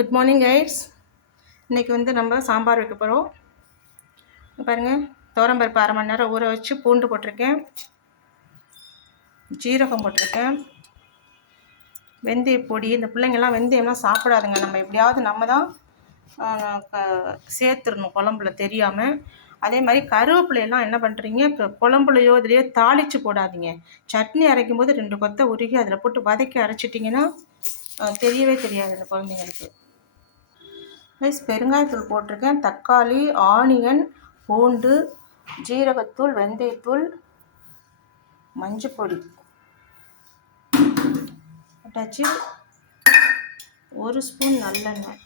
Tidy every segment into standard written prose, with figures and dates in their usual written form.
Good morning guys. இன்றைக்கி நம்ம சாம்பார் வைக்க போகிறோம். பாருங்கள், துவரம்பருப்பு அரை மணி நேரம் ஊற வச்சு பூண்டு போட்டிருக்கேன், ஜீரகம் போட்டிருக்கேன், வெந்தய பொடி. இந்த பிள்ளைங்கள்லாம் வெந்தயம்லாம் சாப்பிடாதுங்க. நம்ம எப்படியாவது நம்ம தான் சேர்த்துடணும் குழம்புல தெரியாமல். அதே மாதிரி கருவேப்பிலையெல்லாம் என்ன பண்ணுறீங்க, இப்போ குழம்புலையோ இதுலையோ தாளித்து போடாதீங்க. சட்னி அரைக்கும் போது 2 கொத்தை உருகி அதில் போட்டு வதக்கி அரைச்சிட்டிங்கன்னா தெரியவே தெரியாது இந்த குழந்தைங்களுக்கு. பெருங்காயத்தூள் போட்டிருக்கேன், தக்காளி, ஆனியன், பூண்டு, ஜீரகத்தூள், வெந்தயத்தூள், மஞ்சப்பொடி போட்டாச்சு. 1 ஸ்பூன் நல்லெண்ணெய்.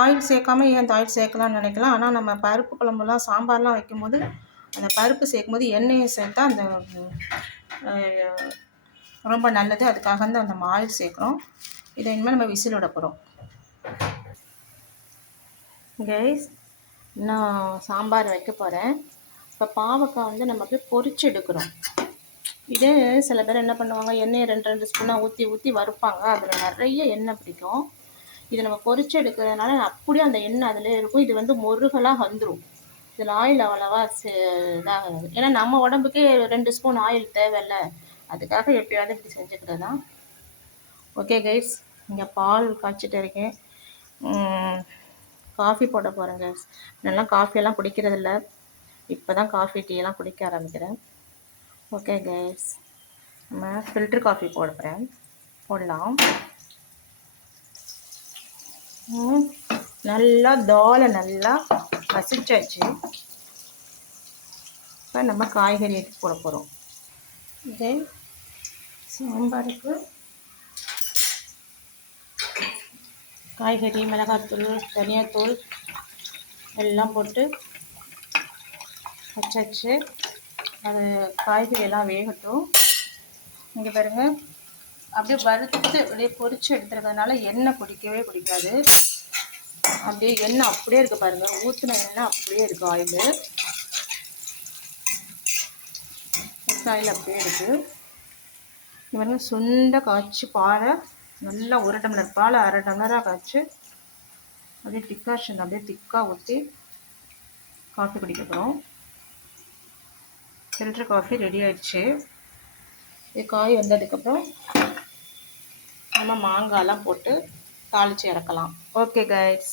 ஆயில் சேர்க்காம ஏன் அந்த ஆயில் சேர்க்கலாம்னு நினைக்கலாம். ஆனால் நம்ம பருப்பு குழம்புலாம் சாம்பார்லாம் வைக்கும்போது அந்த பருப்பு சேர்க்கும்போது எண்ணெயை சேர்த்தா அந்த ரொம்ப நல்லது. அதுக்காக தான் நம்ம ஆயில் சேர்க்குறோம். இதை இனிமேல் நம்ம விசில் விட போகிறோம். கைஸ், நான் சாம்பார் வைக்க போகிறேன். இப்போ பாவக்காய் நமக்கு பொரிச்சு எடுக்கிறோம். இதே சில பேர் என்ன பண்ணுவாங்க, எண்ணெயை 2 ஸ்பூனாக ஊற்றி வறுப்பாங்க. அதில் நிறைய எண்ணெய் பிடிக்கும். இதை நம்ம பொரிச்சு எடுக்கிறதுனால அப்படியே அந்த எண்ணெய் அதில் இருக்கும். இது முருகலாக வந்துடும். இதில் ஆயில் அவ்வளோவா இதாகாது. ஏன்னா நம்ம உடம்புக்கே 2 ஸ்பூன் ஆயில் தேவையில்லை. அதுக்காக எப்பயாவது இப்படி செஞ்சுக்கிறது தான். ஓகே கைஸ், இங்கே பால் காய்ச்சிட்டு இருக்கேன். காஃபி போட போகிறேன் கைஸ். நல்லா காஃபியெல்லாம் குடிக்கிறதில்ல, இப்போ தான் காஃபி டீயெல்லாம் குடிக்க ஆரம்பிக்கிறேன். ஓகே கைஸ், நம்ம ஃபில்ட்ரு காஃபி போடலாம். நல்லா தாலை நல்லா மசிச்சாச்சு. இப்போ நம்ம காய்கறி எடுத்து போட போகிறோம். இதே சாம்பாருக்கு காய்கறி, மிளகாத்தூள், தனியாத்தூள் எல்லாம் போட்டு வச்சாச்சு. அது காய்கறி எல்லாம் வேகட்டும். இங்கே பாருங்கள், அப்படியே வறுத்து அப்படியே பொரிச்சு எடுத்துருக்கிறதுனால எண்ணெய் பிடிக்காது. அப்படியே எண்ணெய் அப்படியே இருக்குது பாருங்கள், ஊற்றின எண்ணெய் அப்படியே இருக்குது. ஆயில் அப்படியே இருக்குது. இது பாருங்கள், சுண்டை காய்ச்சி பாலை நல்லா 1 டம்ளர் பால் 1/2 டம்ளராக காய்ச்சி அப்படியே டிக்காஷன் அப்படியே திக்காக ஊற்றி காஃபி குடிக்க போகிறோம். ஃபில்ட்ரு காஃபி ரெடி ஆயிடுச்சு. இது காய் வந்ததுக்கப்புறம் நம்ம மாங்காயெல்லாம் போட்டு தாளித்து இறக்கலாம். Okay guys.